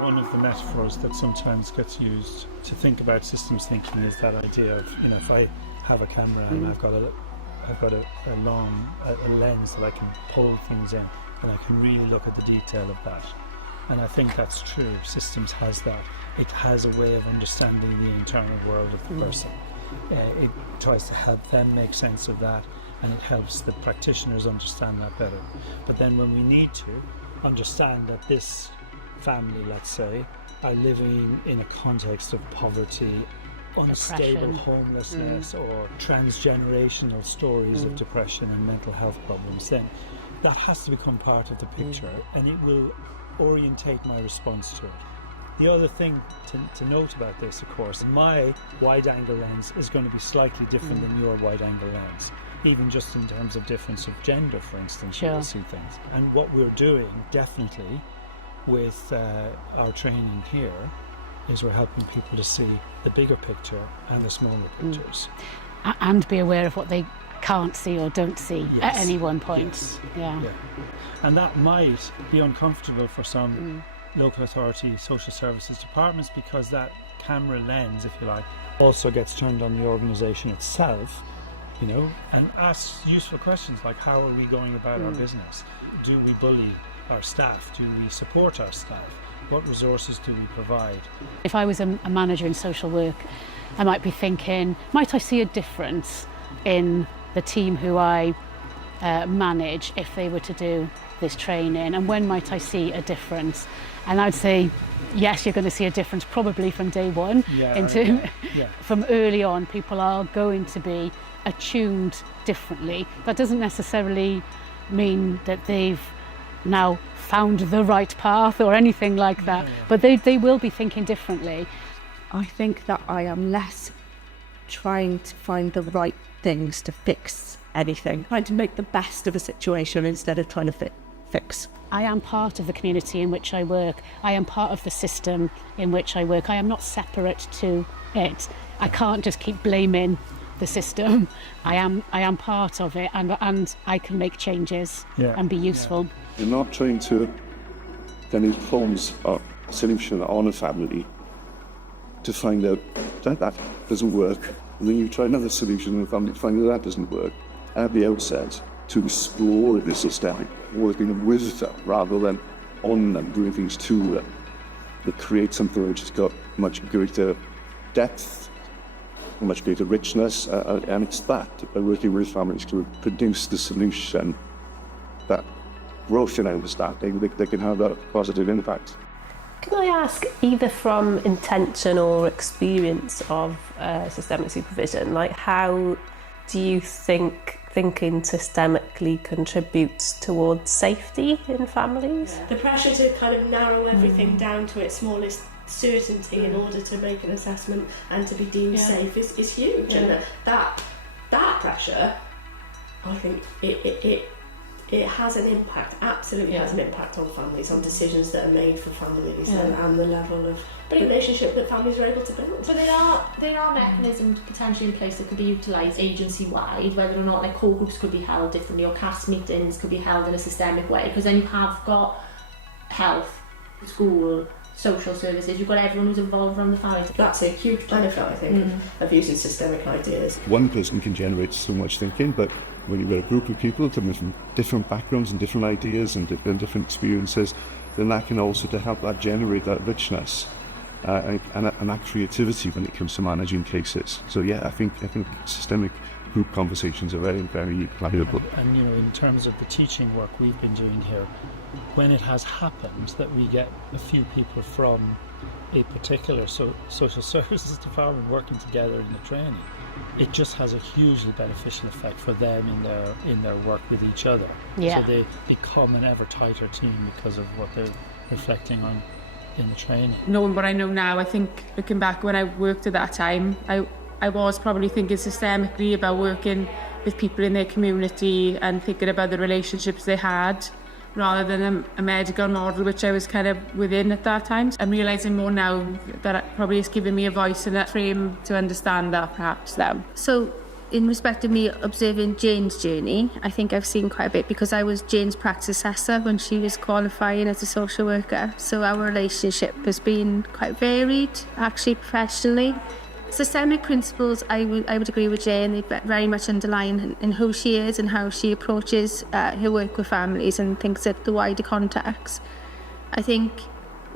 One of the metaphors that sometimes gets used to think about systems thinking is that idea of, if I have a camera and I've got a long lens that I can pull things in, and I can really look at the detail of that. And I think that's true. Systems has that. It has a way of understanding the internal world of the person. It tries to help them make sense of that, and it helps the practitioners understand that better. But then when we need to understand that this family, let's say, are living in a context of poverty, unstable Depression. homelessness, or transgenerational stories of depression and mental health problems, then that has to become part of the picture, and it will orientate my response to it. The other thing to note about this, of course, my wide-angle lens is going to be slightly different than your wide-angle lens, even just in terms of difference of gender, for instance. Sure. We see things. And what we're doing, definitely, with our training here, is we're helping people to see the bigger picture and the smaller pictures. And be aware of what they can't see or don't see at any one point. Yes. Yeah. And that might be uncomfortable for some local authority social services departments, because that camera lens, if you like, also gets turned on the organisation itself, and asks useful questions like, how are we going about our business? Do we bully our staff? Do we support our staff? What resources do we provide? If I was a manager in social work, I might be thinking, might I see a difference in the team who I manage if they were to do this training, and when might I see a difference? And I'd say, yes, you're going to see a difference probably from day one. From early on, people are going to be attuned differently. That doesn't necessarily mean that they've now found the right path or anything like that, but they will be thinking differently. I think that I am less trying to find the right things to fix anything, trying to make the best of a situation instead of trying to fix. I am part of the community in which I work. I am part of the system in which I work. I am not separate to it. I can't just keep blaming the system. I am part of it, and I can make changes and be useful. You're not trying to then impose a solution on a family to find out that doesn't work, and then you try another solution and the family find that doesn't work. At the outset, to explore the systemic, working with them rather than on them, doing things to them, that create something which has got much greater depth, much greater richness, and it's that, by working with families to produce the solution that growth in understanding, they can have that positive impact. Can I ask, either from intention or experience of systemic supervision, like how do you think thinking systemically contributes towards safety in families? The pressure to kind of narrow everything down to its smallest certainty in order to make an assessment and to be deemed safe is huge. And that pressure, I think it has an impact, absolutely has an impact on families, on decisions that are made for families and the level of relationship that families are able to build. But there are mechanisms potentially in place that could be utilised agency-wide, whether or not like core groups could be held differently or CAS meetings could be held in a systemic way, because then you have got health, school, social services, you've got everyone who's involved from the family. That's a huge benefit, I think, of using systemic ideas. One person can generate so much thinking, but when you've got a group of people coming from different backgrounds and different ideas and different experiences, then that can also to help that generate that richness and that creativity when it comes to managing cases. So I think systemic group conversations are very, very valuable. And in terms of the teaching work we've been doing here, when it has happened that we get a few people from a particular social services department working together in the training, it just has a hugely beneficial effect for them in their work with each other. So they become an ever tighter team because of what they're reflecting on in the training. Knowing what I know now, I think looking back when I worked at that time, I was probably thinking systemically about working with people in their community and thinking about the relationships they had, rather than a medical model which I was kind of within at that time. I'm realising more now that it probably has given me a voice and a frame to understand that perhaps now. So in respect of me observing Jane's journey, I think I've seen quite a bit because I was Jane's practice assessor when she was qualifying as a social worker. So our relationship has been quite varied, actually, professionally. Systemic principles, I would agree with Jane, they very much underline in who she is and how she approaches her work with families and thinks of the wider context. I think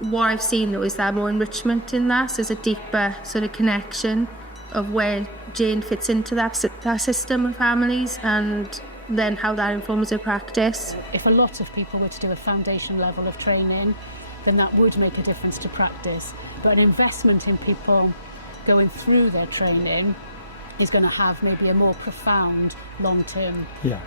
what I've seen though is that more enrichment in that, so there's a deeper sort of connection of where Jane fits into that system of families and then how that informs her practice. If a lot of people were to do a foundation level of training, then that would make a difference to practice. But an investment in people going through their training is going to have maybe a more profound long-term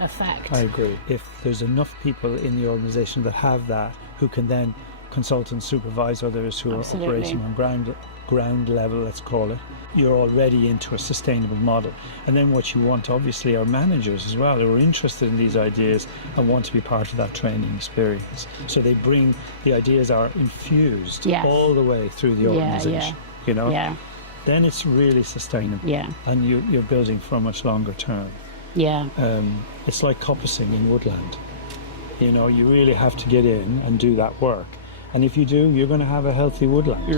effect. I agree. If there's enough people in the organisation that have that, who can then consult and supervise others who are operating on ground level, let's call it, you're already into a sustainable model. And then what you want, obviously, are managers as well who are interested in these ideas and want to be part of that training experience. So the ideas are infused all the way through the organisation, you know? Yeah. Then it's really sustainable. Yeah. And you're building for a much longer term. Yeah. It's like coppicing in woodland. You know, you really have to get in and do that work. And if you do, you're going to have a healthy woodland.